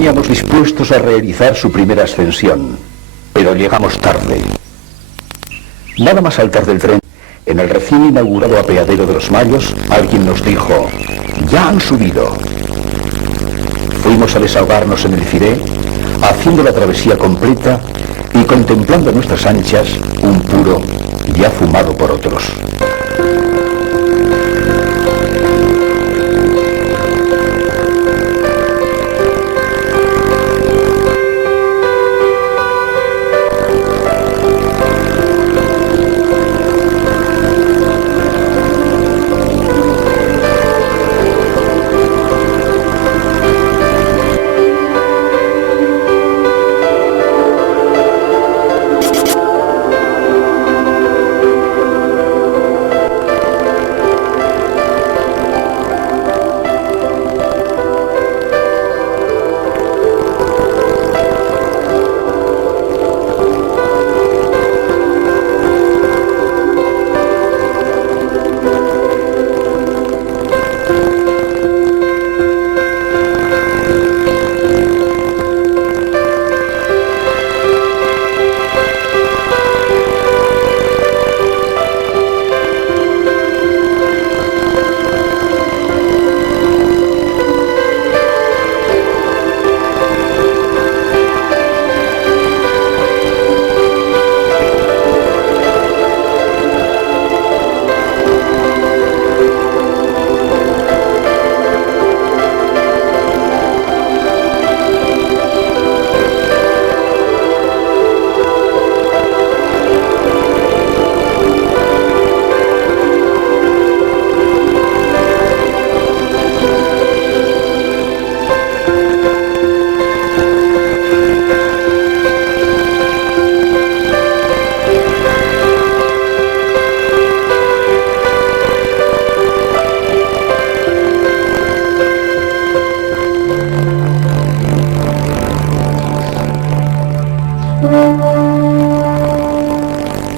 Veníamos dispuestos a realizar su primera ascensión, pero llegamos tarde. Nada más saltar del tren, en el recién inaugurado apeadero de los Mayos, alguien nos dijo: «Ya han subido». Fuimos a desahogarnos en el Ciré, haciendo la travesía completa y contemplando a nuestras anchas un puro ya fumado por otros.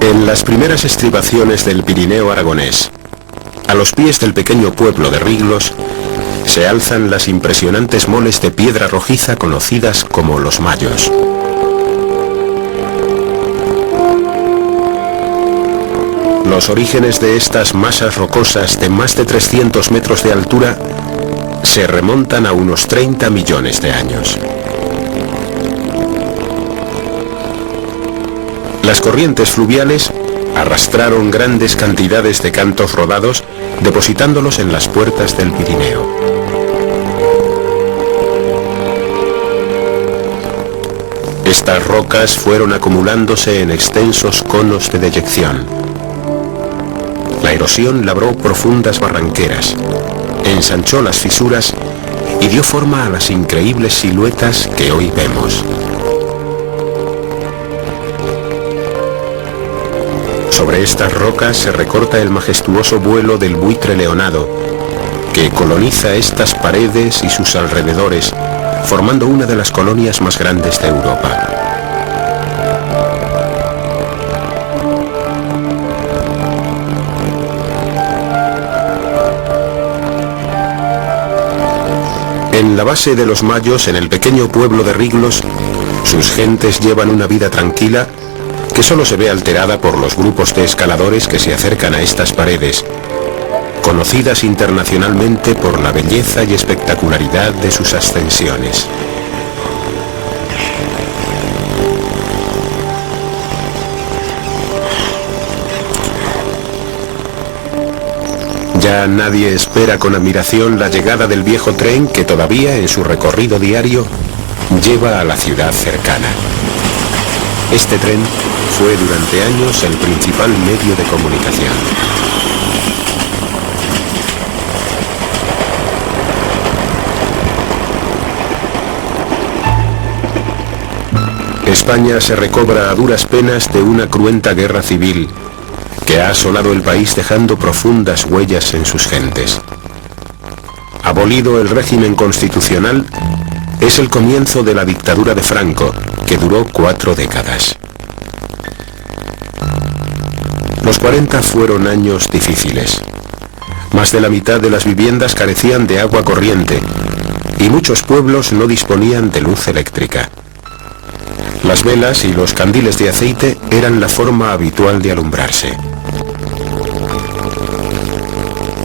En las primeras estribaciones del Pirineo aragonés, a los pies del pequeño pueblo de Riglos, se alzan las impresionantes moles de piedra rojiza conocidas como los Mayos. Los orígenes de estas masas rocosas de más de 300 metros de altura se remontan a unos 30 millones de años. Las corrientes fluviales arrastraron grandes cantidades de cantos rodados, depositándolos en las puertas del Pirineo. Estas rocas fueron acumulándose en extensos conos de deyección. La erosión labró profundas barranqueras, ensanchó las fisuras y dio forma a las increíbles siluetas que hoy vemos. Sobre estas rocas se recorta el majestuoso vuelo del buitre leonado, que coloniza estas paredes y sus alrededores, formando una de las colonias más grandes de Europa. En la base de los Mayos, en el pequeño pueblo de Riglos, sus gentes llevan una vida tranquila que solo se ve alterada por los grupos de escaladores que se acercan a estas paredes, conocidas internacionalmente por la belleza y espectacularidad de sus ascensiones. Ya nadie espera con admiración la llegada del viejo tren que todavía en su recorrido diario lleva a la ciudad cercana. Este tren fue durante años el principal medio de comunicación. España se recobra a duras penas de una cruenta guerra civil que ha asolado el país dejando profundas huellas en sus gentes. Abolido el régimen constitucional, es el comienzo de la dictadura de Franco, que duró 4 décadas. Los 40 fueron años difíciles. Más de la mitad de las viviendas carecían de agua corriente y muchos pueblos no disponían de luz eléctrica. Las velas y los candiles de aceite eran la forma habitual de alumbrarse.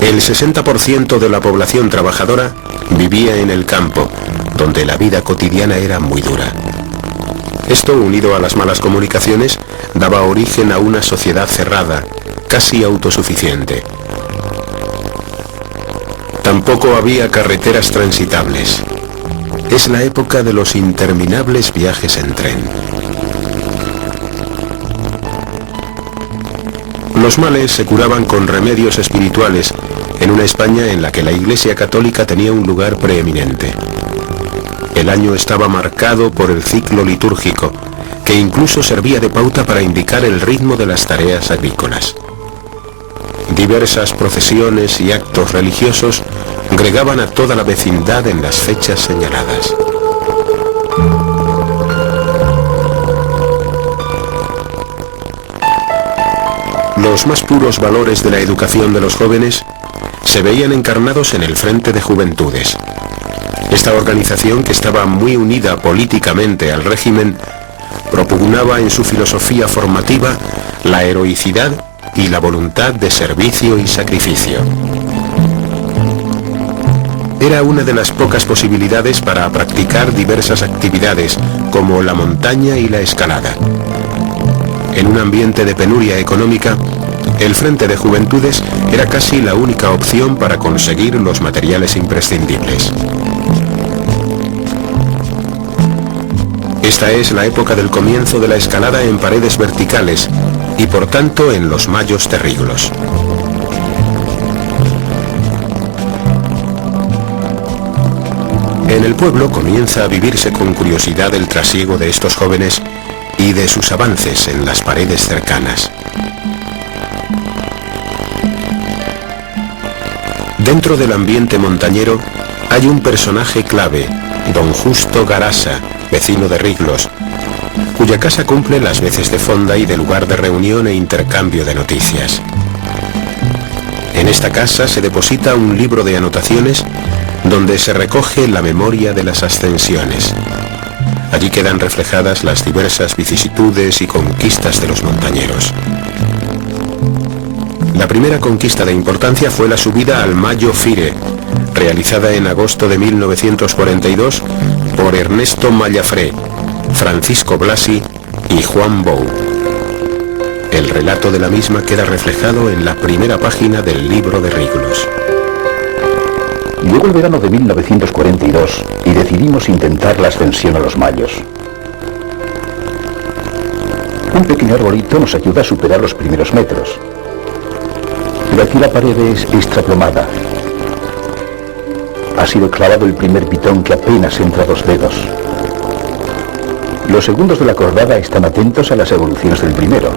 El 60% de la población trabajadora vivía en el campo, donde la vida cotidiana era muy dura. Esto, unido a las malas comunicaciones, daba origen a una sociedad cerrada, casi autosuficiente. Tampoco había carreteras transitables. Es la época de los interminables viajes en tren. Los males se curaban con remedios espirituales, en una España en la que la Iglesia Católica tenía un lugar preeminente. El año estaba marcado por el ciclo litúrgico, que incluso servía de pauta para indicar el ritmo de las tareas agrícolas. Diversas procesiones y actos religiosos congregaban a toda la vecindad en las fechas señaladas. Los más puros valores de la educación de los jóvenes se veían encarnados en el Frente de Juventudes. Esta organización, que estaba muy unida políticamente al régimen, propugnaba en su filosofía formativa la heroicidad y la voluntad de servicio y sacrificio. Era una de las pocas posibilidades para practicar diversas actividades, como la montaña y la escalada. En un ambiente de penuria económica, el Frente de Juventudes era casi la única opción para conseguir los materiales imprescindibles. Esta es la época del comienzo de la escalada en paredes verticales y por tanto en los mayos terrícolas. En el pueblo comienza a vivirse con curiosidad el trasiego de estos jóvenes y de sus avances en las paredes cercanas. Dentro del ambiente montañero hay un personaje clave, don Justo Garasa, vecino de Riglos, cuya casa cumple las veces de fonda y de lugar de reunión e intercambio de noticias. En esta casa se deposita un libro de anotaciones donde se recoge la memoria de las ascensiones. Allí quedan reflejadas las diversas vicisitudes y conquistas de los montañeros. La primera conquista de importancia fue la subida al Mayo Fire, realizada en agosto de 1942 por Ernesto Mallafré, Francisco Blasi y Juan Bou. El relato de la misma queda reflejado en la primera página del libro de Riglos. Llegó el verano de 1942 y decidimos intentar la ascensión a los Mayos. Un pequeño arbolito nos ayuda a superar los primeros metros. Pero aquí la pared es extraplomada. Ha sido clavado el primer pitón que apenas entra a 2 dedos. Los segundos de la cordada están atentos a las evoluciones del primero.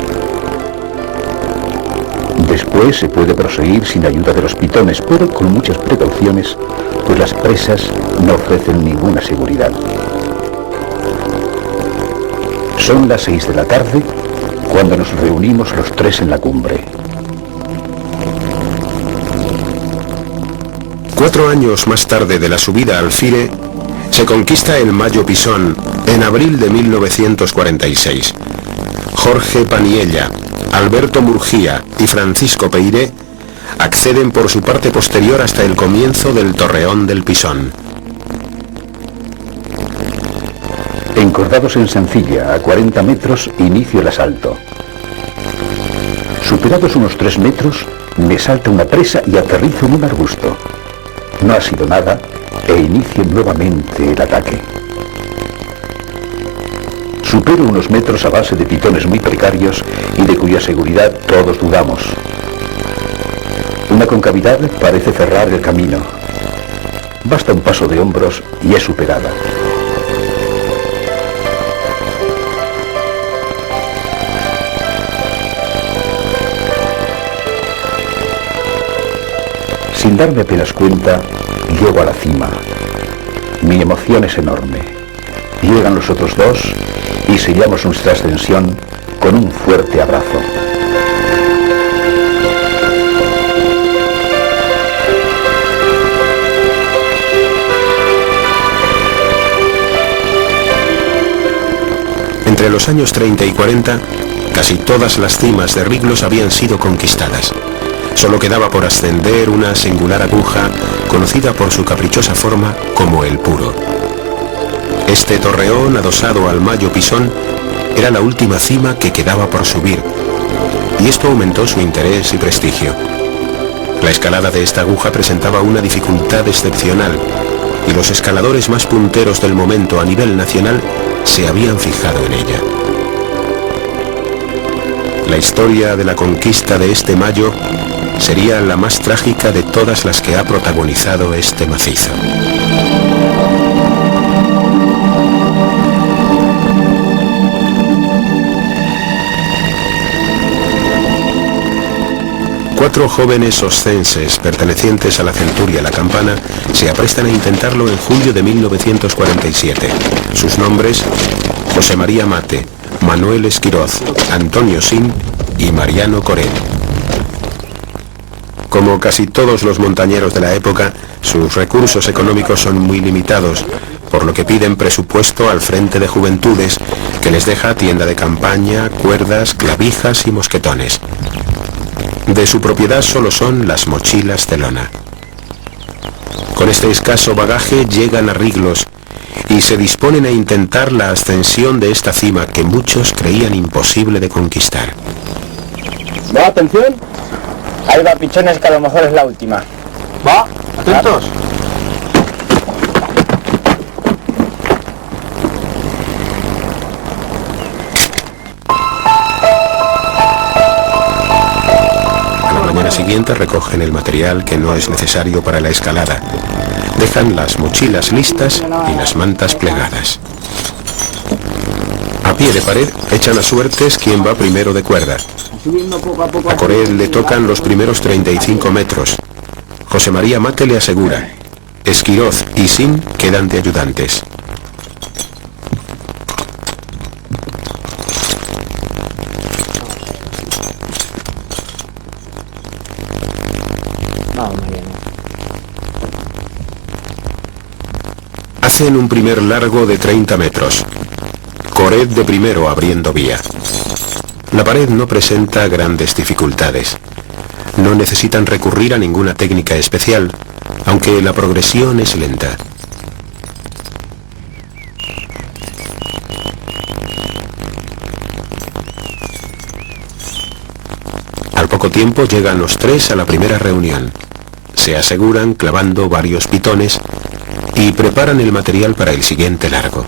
Después se puede proseguir sin ayuda de los pitones, pero con muchas precauciones, pues las presas no ofrecen ninguna seguridad. Son las 6 de la tarde cuando nos reunimos los 3 en la cumbre. 4 años más tarde de la subida al Fire, se conquista el Mayo Pisón en abril de 1946. Jorge Paniella, Alberto Murgía y Francisco Peiré acceden por su parte posterior hasta el comienzo del Torreón del Pisón. Encordados en Sencilla, a 40 metros, inicio el asalto. Superados unos 3 metros, me salta una presa y aterrizo en un arbusto. No ha sido nada e inicio nuevamente el ataque. Supero unos metros a base de pitones muy precarios y de cuya seguridad todos dudamos. Una concavidad parece cerrar el camino. Basta un paso de hombros y es superada. Sin darme apenas cuenta, llego a la cima. Mi emoción es enorme. Llegan los otros 2 y sellamos nuestra ascensión con un fuerte abrazo. Entre los años 30 y 40, casi todas las cimas de Riglos habían sido conquistadas. Solo quedaba por ascender una singular aguja conocida por su caprichosa forma como el Puro. Este torreón adosado al Mayo Pisón era la última cima que quedaba por subir, y esto aumentó su interés y prestigio. La escalada de esta aguja presentaba una dificultad excepcional, y los escaladores más punteros del momento a nivel nacional se habían fijado en ella. La historia de la conquista de este Mayo sería la más trágica de todas las que ha protagonizado este macizo. Cuatro jóvenes oscenses pertenecientes a la centuria La Campana se aprestan a intentarlo en julio de 1947. Sus nombres: José María Mate, Manuel Esquiroz, Antonio Sin y Mariano Coret. Como casi todos los montañeros de la época, sus recursos económicos son muy limitados, por lo que piden presupuesto al Frente de Juventudes, que les deja tienda de campaña, cuerdas, clavijas y mosquetones. De su propiedad solo son las mochilas de lona. Con este escaso bagaje llegan a Riglos y se disponen a intentar la ascensión de esta cima que muchos creían imposible de conquistar. ¿Va? Atención. Ahí va, pichones, que a lo mejor es la última. ¿Va? ¿Atentos? Siguiente recogen el material que no es necesario para la escalada. Dejan las mochilas listas y las mantas plegadas. A pie de pared echan a suertes quién va primero de cuerda. A Coret le tocan los primeros 35 metros. José María Mate le asegura. Esquiroz y Sin quedan de ayudantes. Hacen un primer largo de 30 metros. Coret de primero abriendo vía. La pared no presenta grandes dificultades. No necesitan recurrir a ninguna técnica especial, aunque la progresión es lenta. Al poco tiempo llegan los tres a la primera reunión. Se aseguran clavando varios pitones y preparan el material para el siguiente largo.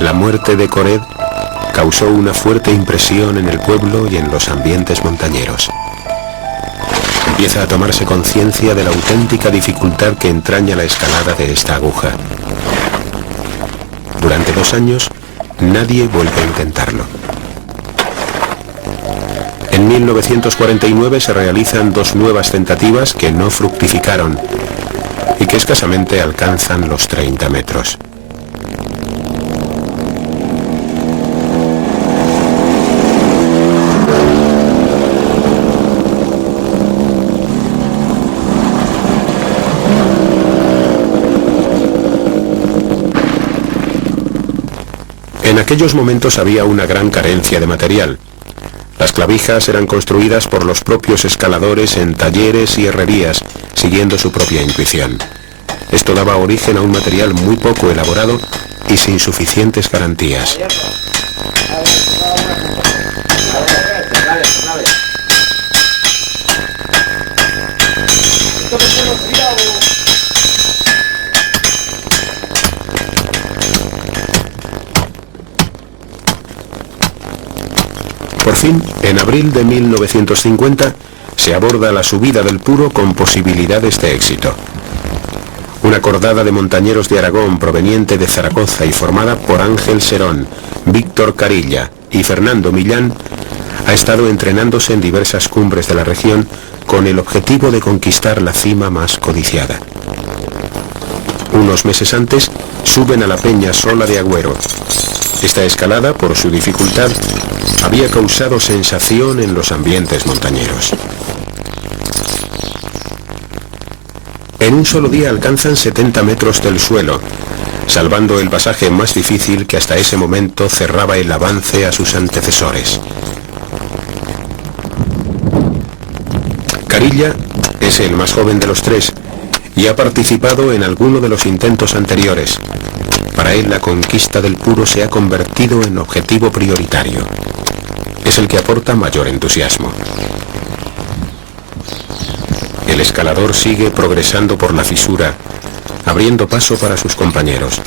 La muerte de Coret causó una fuerte impresión en el pueblo y en los ambientes montañeros. Empieza a tomarse conciencia de la auténtica dificultad que entraña la escalada de esta aguja. Durante 2 años, nadie vuelve a intentarlo. En 1949 se realizan 2 nuevas tentativas que no fructificaron y que escasamente alcanzan los 30 metros. En aquellos momentos había una gran carencia de material. Las clavijas eran construidas por los propios escaladores en talleres y herrerías, siguiendo su propia intuición. Esto daba origen a un material muy poco elaborado y sin suficientes garantías. Por fin, en abril de 1950, se aborda la subida del Puro con posibilidades de éxito. Una cordada de montañeros de Aragón proveniente de Zaragoza y formada por Ángel Serón, Víctor Carilla y Fernando Millán, ha estado entrenándose en diversas cumbres de la región con el objetivo de conquistar la cima más codiciada. Unos meses antes, suben a la Peña Sola de Agüero. Esta escalada, por su dificultad, había causado sensación en los ambientes montañeros. En un solo día alcanzan 70 metros del suelo, salvando el pasaje más difícil que hasta ese momento cerraba el avance a sus antecesores. Carilla es el más joven de los tres y ha participado en alguno de los intentos anteriores. Para él la conquista del Puro se ha convertido en objetivo prioritario. Es el que aporta mayor entusiasmo. El escalador sigue progresando por la fisura, abriendo paso para sus compañeros.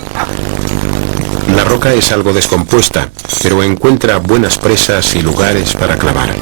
La roca es algo descompuesta, pero encuentra buenas presas y lugares para clavar.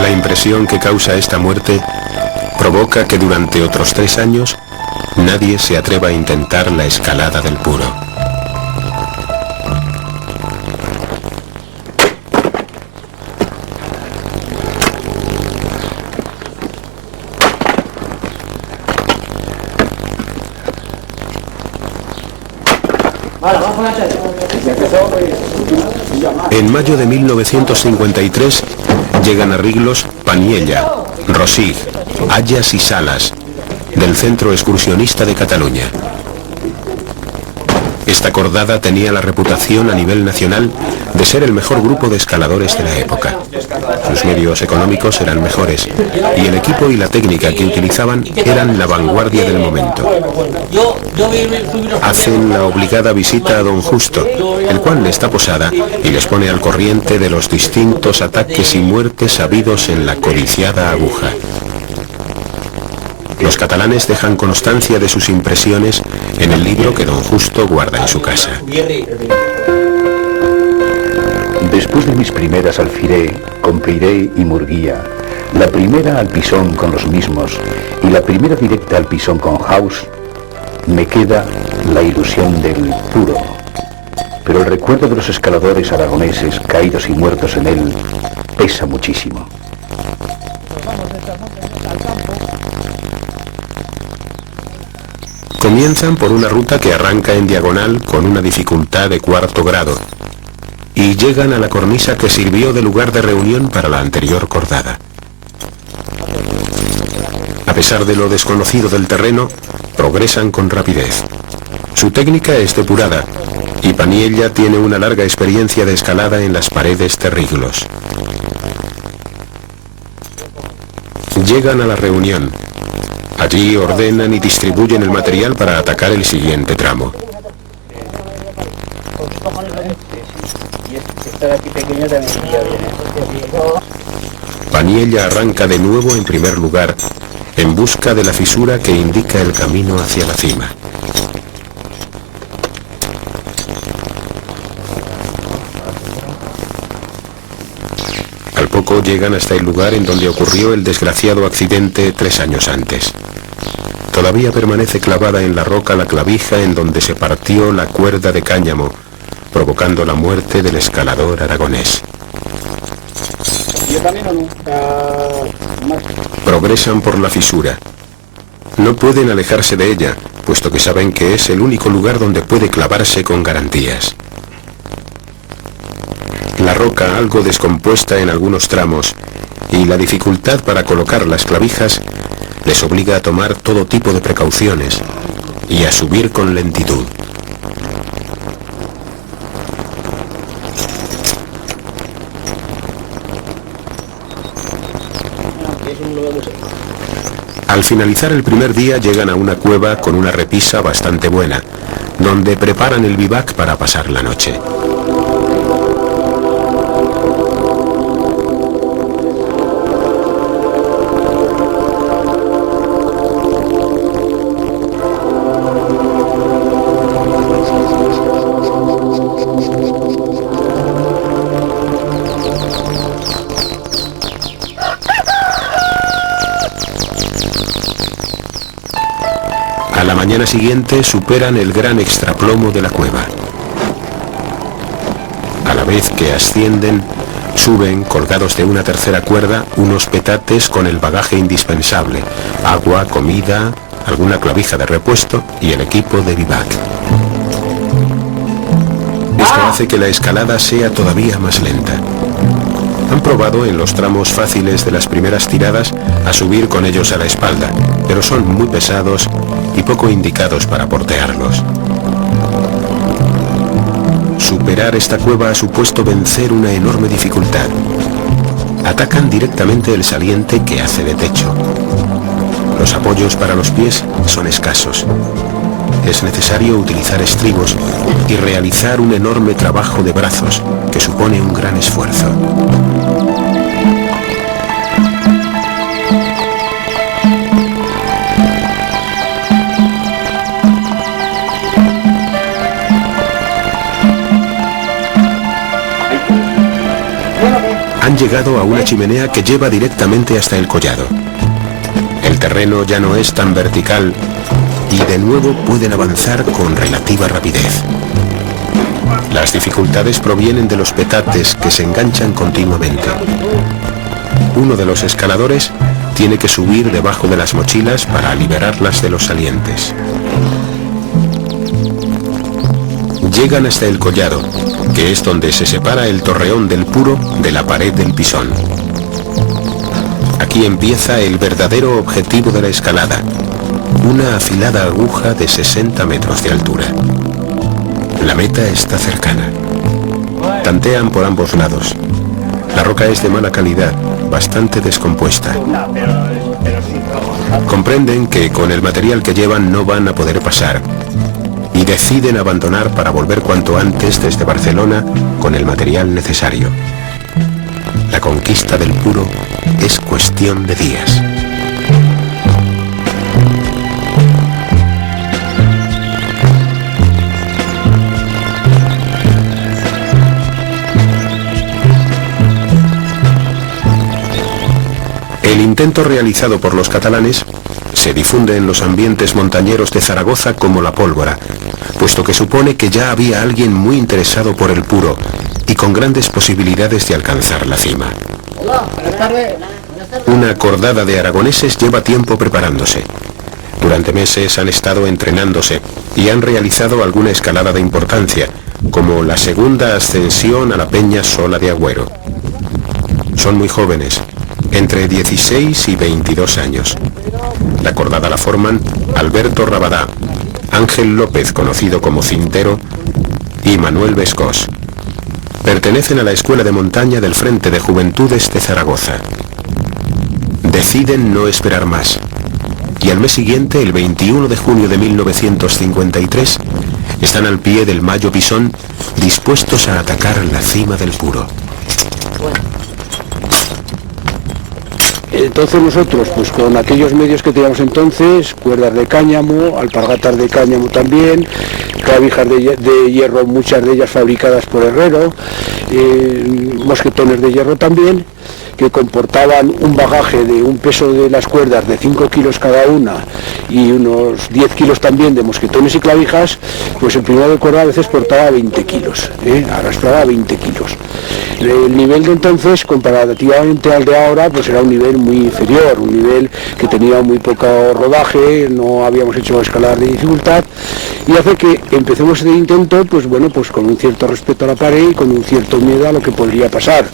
La impresión que causa esta muerte provoca que durante otros 3 años nadie se atreva a intentar la escalada del Puro. En mayo de 1953 llegan a Riglos Paniella, Rosig, Ayas y Salas, del Centro Excursionista de Cataluña. Esta cordada tenía la reputación a nivel nacional de ser el mejor grupo de escaladores de la época. Sus medios económicos eran mejores y el equipo y la técnica que utilizaban eran la vanguardia del momento. Hacen la obligada visita a Don Justo, el cual les da posada y les pone al corriente de los distintos ataques y muertes habidos en la codiciada aguja. Los catalanes dejan constancia de sus impresiones en el libro que Don Justo guarda en su casa. Después de mis primeras Alfiré, Compeiré y Murguía, la primera al Pisón con los mismos y la primera directa al Pisón con Haus, me queda la ilusión del Puro. Pero el recuerdo de los escaladores aragoneses caídos y muertos en él pesa muchísimo. Comienzan por una ruta que arranca en diagonal con una dificultad de 4º grado y llegan a la cornisa que sirvió de lugar de reunión para la anterior cordada. A pesar de lo desconocido del terreno, progresan con rapidez. Su técnica es depurada y Paniella tiene una larga experiencia de escalada en las paredes de Riglos. Llegan a la reunión. Allí ordenan y distribuyen el material para atacar el siguiente tramo. Paniella arranca de nuevo en primer lugar, en busca de la fisura que indica el camino hacia la cima. Al poco llegan hasta el lugar en donde ocurrió el desgraciado accidente 3 años antes. Todavía permanece clavada en la roca la clavija en donde se partió la cuerda de cáñamo, provocando la muerte del escalador aragonés. ¿Yo también o no? Progresan por la fisura. No pueden alejarse de ella, puesto que saben que es el único lugar donde puede clavarse con garantías. La roca algo descompuesta en algunos tramos y la dificultad para colocar las clavijas les obliga a tomar todo tipo de precauciones y a subir con lentitud. Al finalizar el primer día llegan a una cueva con una repisa bastante buena, donde preparan el bivac para pasar la noche. A la mañana siguiente superan el gran extraplomo de la cueva. A la vez que ascienden, suben, colgados de una tercera cuerda, unos petates con el bagaje indispensable: agua, comida, alguna clavija de repuesto y el equipo de bivac. Esto hace que la escalada sea todavía más lenta. Han probado en los tramos fáciles de las primeras tiradas a subir con ellos a la espalda, pero son muy pesados y poco indicados para portearlos. Superar esta cueva ha supuesto vencer una enorme dificultad. Atacan directamente el saliente que hace de techo. Los apoyos para los pies son escasos. Es necesario utilizar estribos y realizar un enorme trabajo de brazos que supone un gran esfuerzo. Han llegado a una chimenea que lleva directamente hasta el collado. El terreno ya no es tan vertical y de nuevo pueden avanzar con relativa rapidez. Las dificultades provienen de los petates que se enganchan continuamente. Uno de los escaladores tiene que subir debajo de las mochilas para liberarlas de los salientes. Llegan hasta el collado, que es donde se separa el torreón del Puro de la pared del Pisón. Aquí empieza el verdadero objetivo de la escalada, una afilada aguja de 60 metros de altura. La meta está cercana. Tantean por ambos lados. La roca es de mala calidad, bastante descompuesta. Comprenden que con el material que llevan no van a poder pasar y deciden abandonar para volver cuanto antes desde Barcelona con el material necesario. La conquista del Puro es cuestión de días. El intento realizado por los catalanes se difunde en los ambientes montañeros de Zaragoza como la pólvora, puesto que supone que ya había alguien muy interesado por el Puro y con grandes posibilidades de alcanzar la cima. Una cordada de aragoneses lleva tiempo preparándose. Durante meses han estado entrenándose y han realizado alguna escalada de importancia, como la segunda ascensión a la Peña Sola de Agüero. Son muy jóvenes, entre 16 y 22 años. La cordada la forman Alberto Rabadá, Ángel López, conocido como Cintero, y Manuel Vescós. Pertenecen a la Escuela de Montaña del Frente de Juventudes de Zaragoza. Deciden no esperar más, y al mes siguiente, el 21 de junio de 1953, están al pie del Mayo Pisón, dispuestos a atacar la cima del Puro. Entonces nosotros, pues con aquellos medios que teníamos entonces, cuerdas de cáñamo, alpargatas de cáñamo también, clavijas de hierro, muchas de ellas fabricadas por Herrero, mosquetones de hierro también, que comportaban un bagaje de un peso de las cuerdas de 5 kilos cada una y unos 10 kilos también de mosquetones y clavijas, pues el primero de cuerda a veces portaba 20 kilos, arrastraba 20 kilos. El nivel de entonces, comparativamente al de ahora, pues era un nivel muy inferior, un nivel que tenía muy poco rodaje, no habíamos hecho escalar de dificultad, y hace que empecemos este intento, pues bueno, pues con un cierto respeto a la pared y con un cierto miedo a lo que podría pasar.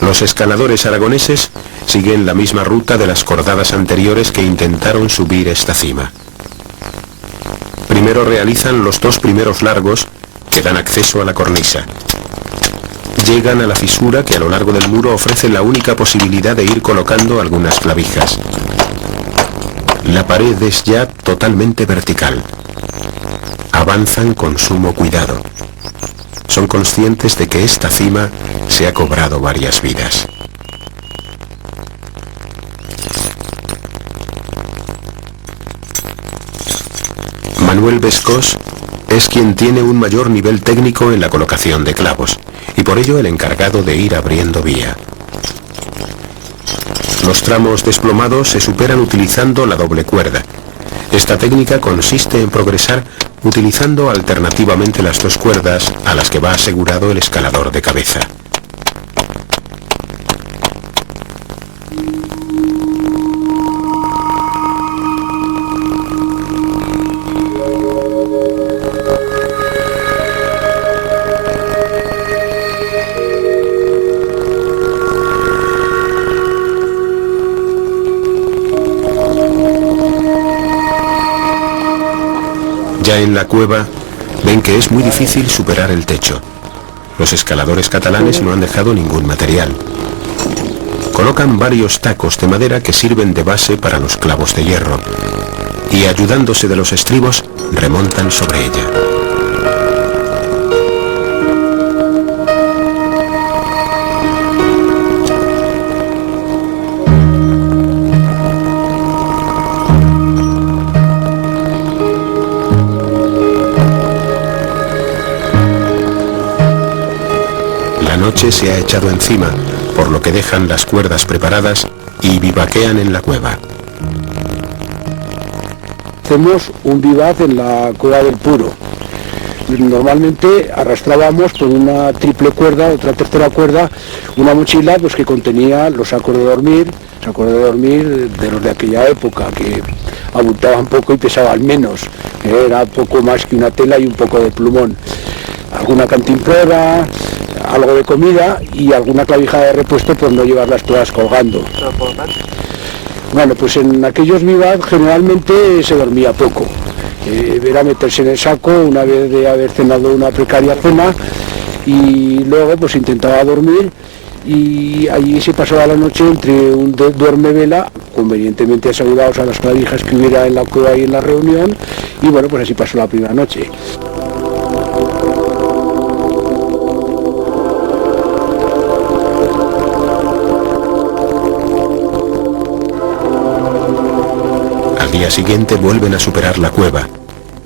Los escaladores aragoneses siguen la misma ruta de las cordadas anteriores que intentaron subir esta cima. Primero realizan los 2 primeros largos que dan acceso a la cornisa. Llegan a la fisura que a lo largo del muro ofrece la única posibilidad de ir colocando algunas clavijas. La pared es ya totalmente vertical. Avanzan con sumo cuidado. Son conscientes de que esta cima se ha cobrado varias vidas. Manuel Bescós es quien tiene un mayor nivel técnico en la colocación de clavos, y por ello el encargado de ir abriendo vía. Los tramos desplomados se superan utilizando la doble cuerda. Esta técnica consiste en progresar utilizando alternativamente las 2 cuerdas a las que va asegurado el escalador de cabeza. Ya en la cueva, ven que es muy difícil superar el techo. Los escaladores catalanes no han dejado ningún material. Colocan varios tacos de madera que sirven de base para los clavos de hierro y, ayudándose de los estribos, remontan sobre ella. Se ha echado encima, por lo que dejan las cuerdas preparadas y vivaquean en la cueva. Hacemos un vivac en la cueva del Puro. Normalmente arrastrábamos por una triple cuerda, otra tercera cuerda, una mochila pues que contenía los sacos de dormir de los de aquella época, que abultaban poco y pesaban menos. Era poco más que una tela y un poco de plumón. Alguna cantimplora, algo de comida y alguna clavija de repuesto por no llevarlas todas colgando. Bueno, pues en aquellos vivac generalmente se dormía poco. Era meterse en el saco una vez de haber cenado una precaria cena y luego pues intentaba dormir, y allí se pasaba la noche entre un duerme-vela, convenientemente asegurados a las clavijas que hubiera en la cueva y en la reunión, y bueno, pues así pasó la primera noche. Al día siguiente vuelven a superar la cueva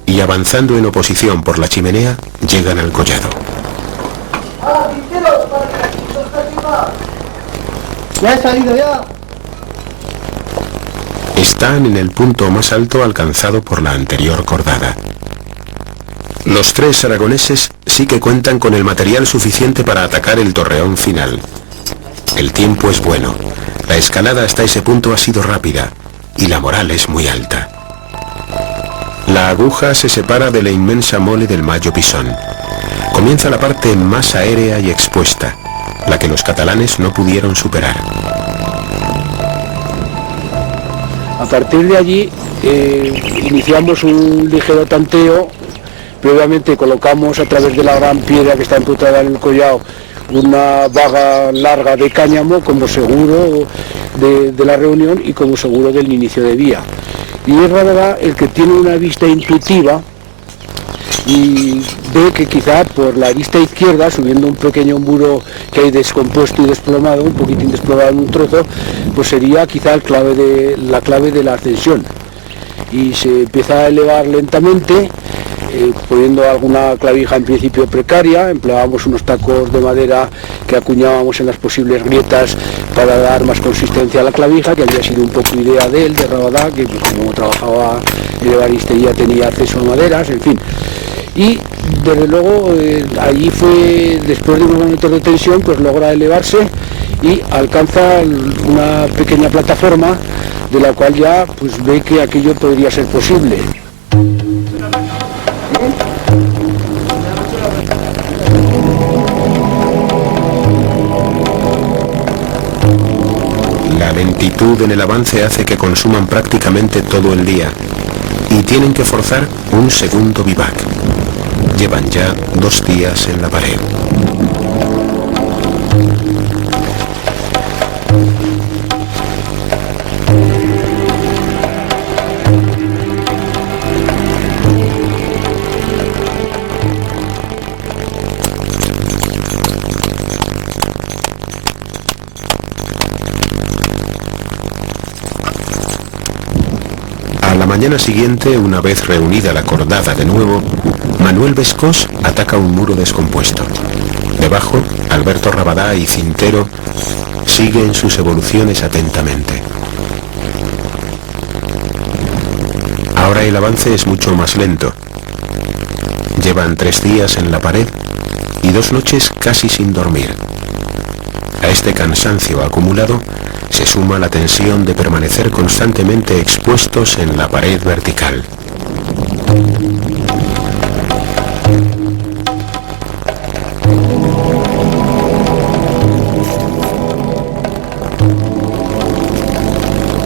y, avanzando en oposición por la chimenea, llegan al collado. ¡Ya he salido ya! Están en el punto más alto alcanzado por la anterior cordada. Los 3 aragoneses sí que cuentan con el material suficiente para atacar el torreón final. El tiempo es bueno, la escalada hasta ese punto ha sido rápida y la moral es muy alta. La aguja se separa de la inmensa mole del Mayo Pisón. Comienza la parte más aérea y expuesta, la que los catalanes no pudieron superar. A partir de allí iniciamos un ligero tanteo. Previamente colocamos a través de la gran piedra que está emputada en el collado una vaga larga de cáñamo como seguro de la reunión y como seguro del inicio de vía. Y es Radagá el que tiene una vista intuitiva y ve que quizá por la vista izquierda, subiendo un pequeño muro que hay descompuesto y desplomado, un poquitín desplomado en un trozo, pues sería quizá la clave de la ascensión. Y se empieza a elevar lentamente. poniendo alguna clavija en principio precaria. Empleábamos unos tacos de madera que acuñábamos en las posibles grietas para dar más consistencia a la clavija, que había sido un poco idea de él, de Rabadá, que como trabajaba en ebanistería tenía acceso a maderas, en fin. Y desde luego allí fue, después de unos momentos de tensión, pues logra elevarse y alcanza una pequeña plataforma de la cual ya pues ve que aquello podría ser posible. La lentitud en el avance hace que consuman prácticamente todo el día y tienen que forzar un segundo vivac. Llevan ya 2 días en la pared. A la mañana siguiente, una vez reunida la cordada de nuevo, Manuel Bescós ataca un muro descompuesto. Debajo, Alberto Rabadá y Cintero siguen sus evoluciones atentamente. Ahora el avance es mucho más lento. Llevan 3 días en la pared y 2 noches casi sin dormir. A este cansancio acumulado se suma la tensión de permanecer constantemente expuestos en la pared vertical.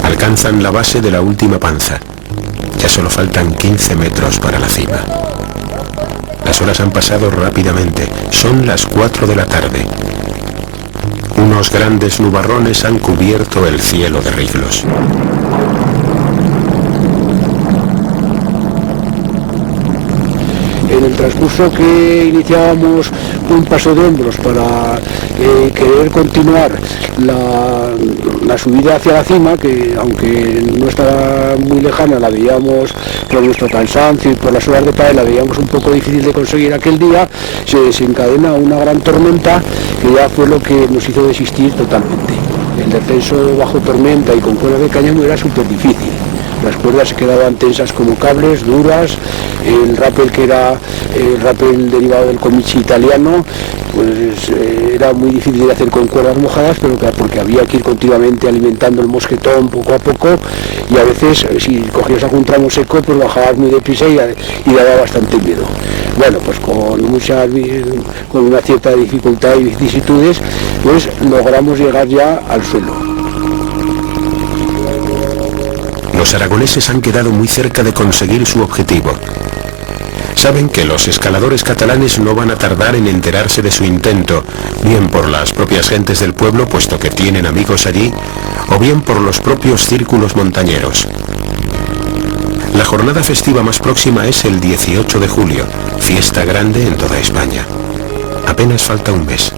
Alcanzan la base de la última panza. Ya solo faltan 15 metros para la cima. Las horas han pasado rápidamente. Son las 4 de la tarde. Unos grandes nubarrones han cubierto el cielo de Riglos. En el transcurso que iniciábamos un paso de hombros para querer continuar la subida hacia la cima, que aunque no estaba muy lejana, la veíamos por nuestro cansancio y por las horas de pared, la veíamos un poco difícil de conseguir aquel día, se desencadena una gran tormenta que ya fue lo que nos hizo desistir totalmente. El descenso bajo tormenta y con cuerdas de cáñamo era súper difícil. Las cuerdas se quedaban tensas como cables, duras, el rappel, que era el rappel derivado del comichi italiano, pues era muy difícil de hacer con cuerdas mojadas, pero porque había que ir continuamente alimentando el mosquetón poco a poco, y a veces si cogías algún tramo seco pues bajabas muy deprisa y daba bastante miedo. Bueno, pues con una cierta dificultad y vicisitudes, pues logramos llegar ya al suelo. Los aragoneses han quedado muy cerca de conseguir su objetivo. Saben que los escaladores catalanes no van a tardar en enterarse de su intento, bien por las propias gentes del pueblo, puesto que tienen amigos allí, o bien por los propios círculos montañeros. La jornada festiva más próxima es el 18 de julio, fiesta grande en toda España. Apenas falta un mes.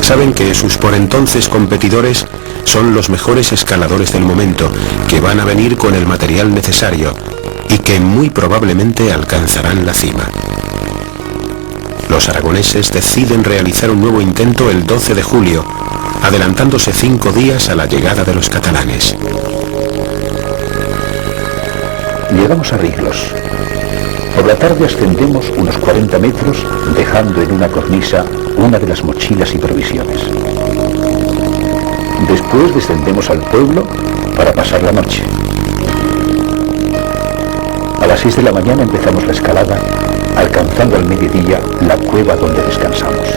Saben que sus por entonces competidores son los mejores escaladores del momento, que van a venir con el material necesario y que muy probablemente alcanzarán la cima. Los aragoneses deciden realizar un nuevo intento el 12 de julio, adelantándose 5 días a la llegada de los catalanes. Llegamos a Riglos. Por la tarde ascendemos unos 40 metros, dejando en una cornisa una de las mochilas y provisiones. Después descendemos al pueblo para pasar la noche. A las 6 de la mañana empezamos la escalada, alcanzando al mediodía la cueva donde descansamos.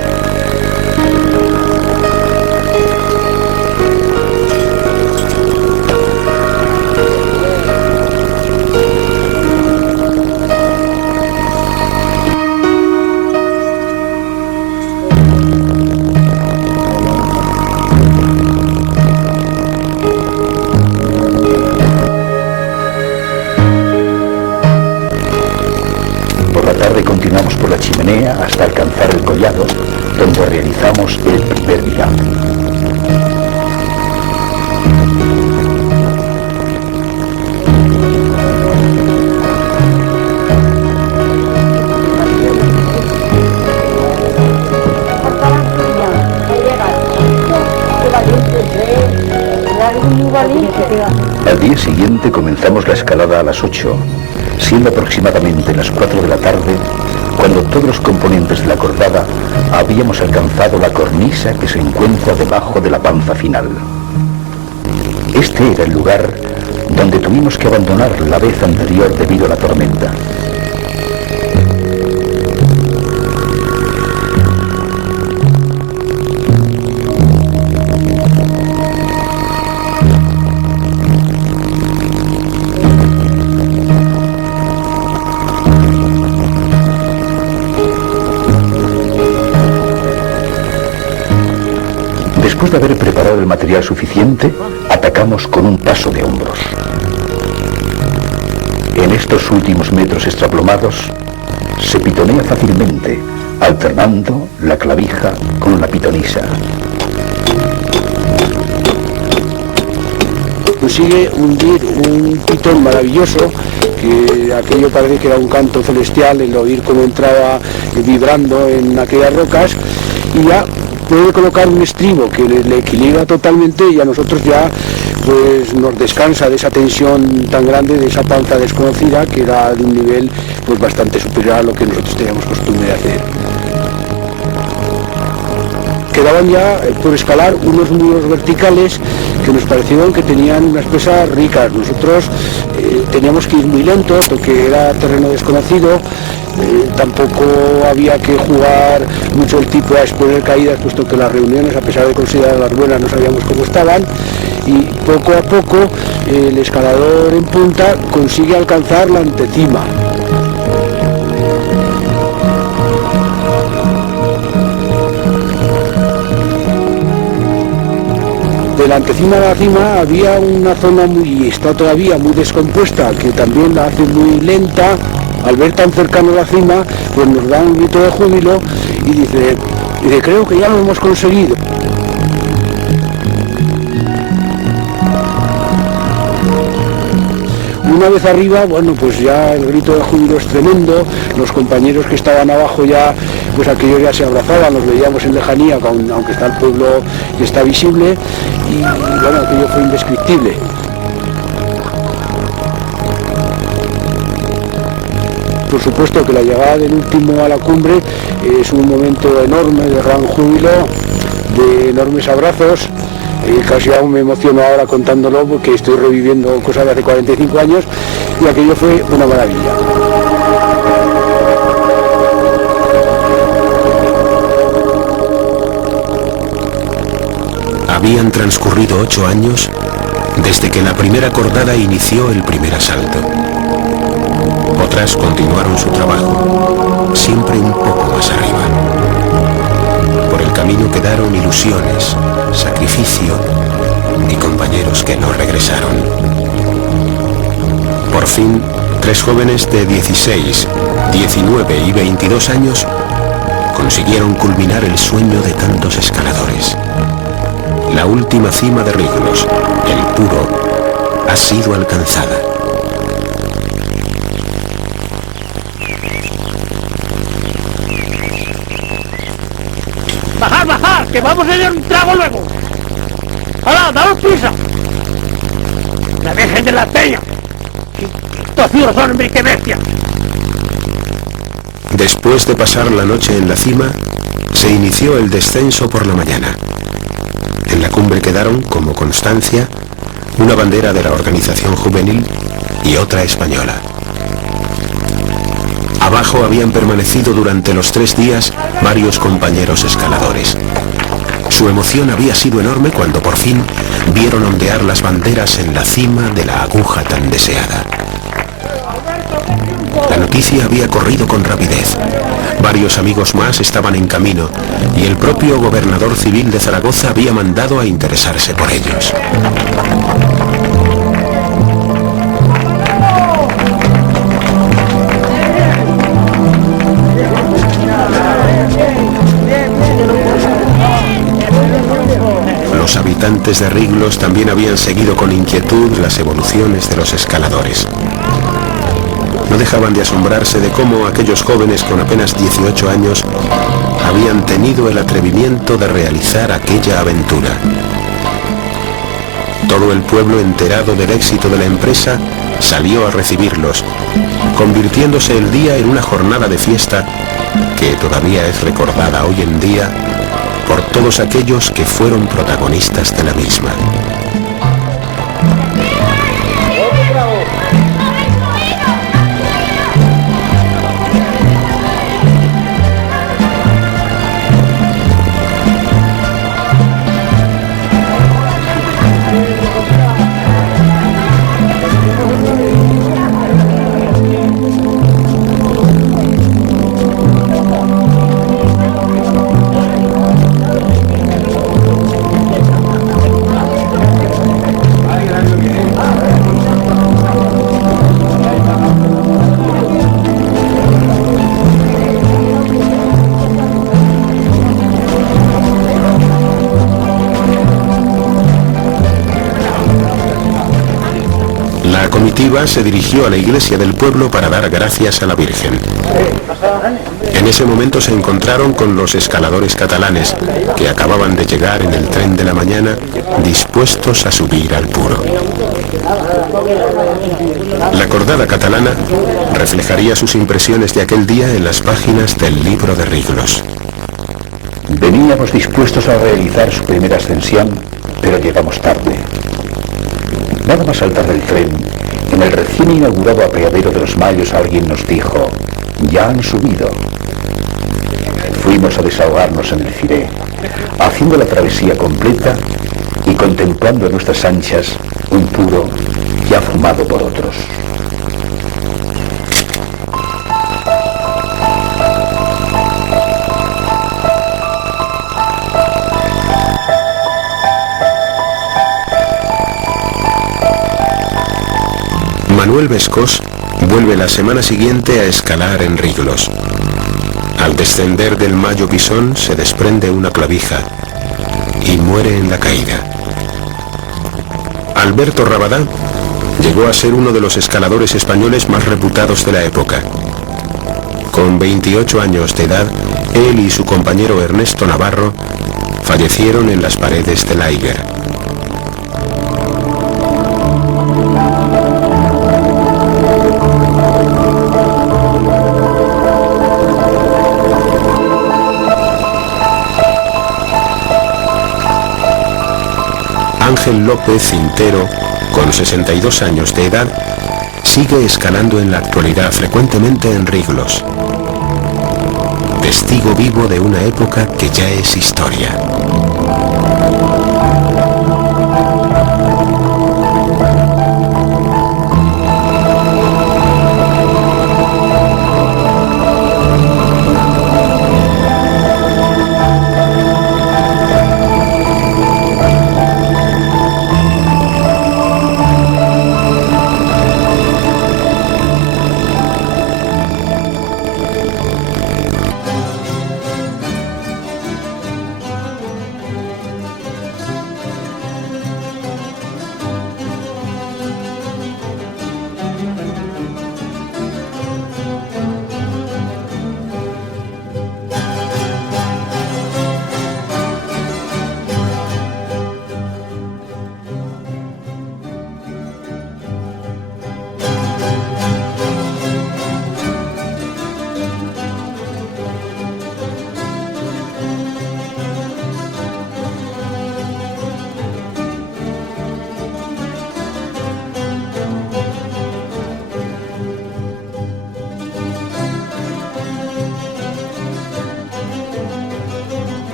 Continuamos por la chimenea hasta alcanzar el collado, donde realizamos el primer viaje. día siguiente comenzamos la escalada a las 8, siendo aproximadamente las 4 de la tarde, cuando todos los componentes de la cordada habíamos alcanzado la cornisa que se encuentra debajo de la panza final. Este era el lugar donde tuvimos que abandonar la vez anterior debido a la tormenta. Después de haber preparado el material suficiente, atacamos con un paso de hombros. En estos últimos metros estraplomados, se pitonea fácilmente, alternando la clavija con la pitonisa. Consigue hundir un pitón maravilloso, que aquello parece que era un canto celestial, el oír cómo entraba vibrando en aquellas rocas, y ya puede colocar un estribo que le equilibra totalmente, y a nosotros ya pues nos descansa de esa tensión tan grande, de esa panza desconocida, que era de un nivel pues bastante superior a lo que nosotros teníamos costumbre de hacer. Quedaban ya por escalar unos muros verticales que nos parecieron que tenían unas pesas ricas. Nosotros teníamos que ir muy lento porque era terreno desconocido. Tampoco había que jugar mucho el tipo a exponer caídas, puesto que las reuniones, a pesar de considerarlas buenas, no sabíamos cómo estaban, y poco a poco el escalador en punta consigue alcanzar la antecima. De la antecima a la cima había una zona y está todavía muy descompuesta, que también la hace muy lenta. Al ver tan cercano a la cima, pues nos da un grito de júbilo y dice, creo que ya lo hemos conseguido. Una vez arriba, bueno, pues ya el grito de júbilo es tremendo. Los compañeros que estaban abajo ya, pues aquellos ya se abrazaban, los veíamos en lejanía, aunque está el pueblo que está visible, y bueno, aquello fue indescriptible. Por supuesto que la llegada del último a la cumbre es un momento enorme de gran júbilo, de enormes abrazos. Casi aún me emociono ahora contándolo porque estoy reviviendo cosas de hace 45 años, y aquello fue una maravilla. Habían transcurrido 8 años desde que la primera cordada inició el primer asalto. Otras continuaron su trabajo, siempre un poco más arriba. Por el camino quedaron ilusiones, sacrificio y compañeros que no regresaron. Por fin, 3 jóvenes de 16, 19 y 22 años consiguieron culminar el sueño de tantos escaladores. La última cima de Riglos, el Puro, ha sido alcanzada. ¡Bajad, bajad! ¡Que vamos a dar un trago luego! ¡Hala, daos prisa! ¡La Virgen de la Peña! ¡Estos tíos son, hombre, qué bestia! Después de pasar la noche en la cima, se inició el descenso por la mañana. En la cumbre quedaron, como constancia, una bandera de la organización juvenil y otra española. Abajo habían permanecido durante los 3 días varios compañeros escaladores. Su emoción había sido enorme cuando por fin vieron ondear las banderas en la cima de la aguja tan deseada. La noticia había corrido con rapidez. Varios amigos más estaban en camino y el propio gobernador civil de Zaragoza había mandado a interesarse por ellos. Los habitantes de Riglos también habían seguido con inquietud las evoluciones de los escaladores. No dejaban de asombrarse de cómo aquellos jóvenes con apenas 18 años habían tenido el atrevimiento de realizar aquella aventura. Todo el pueblo, enterado del éxito de la empresa, salió a recibirlos, convirtiéndose el día en una jornada de fiesta que todavía es recordada hoy en día por todos aquellos que fueron protagonistas de la misma. La comitiva se dirigió a la iglesia del pueblo para dar gracias a la Virgen. En ese momento se encontraron con los escaladores catalanes, que acababan de llegar en el tren de la mañana, dispuestos a subir al Puro. La cordada catalana reflejaría sus impresiones de aquel día en las páginas del libro de Riglos. Veníamos dispuestos a realizar su primera ascensión, pero llegamos tarde. Nada más saltar del tren, en el recién inaugurado apeadero de los Mayos alguien nos dijo: ya han subido. Fuimos a desahogarnos en el Ciré, haciendo la travesía completa y contemplando a nuestras anchas un Puro ya fumado por otros. Manuel Bescós vuelve la semana siguiente a escalar en Riglos. Al descender del Mayo Pisón se desprende una clavija y muere en la caída. Alberto Rabadá llegó a ser uno de los escaladores españoles más reputados de la época. Con 28 años de edad, él y su compañero Ernesto Navarro fallecieron en las paredes del Eiger. Ángel López Cintero, con 62 años de edad, sigue escalando en la actualidad frecuentemente en Riglos. Testigo vivo de una época que ya es historia.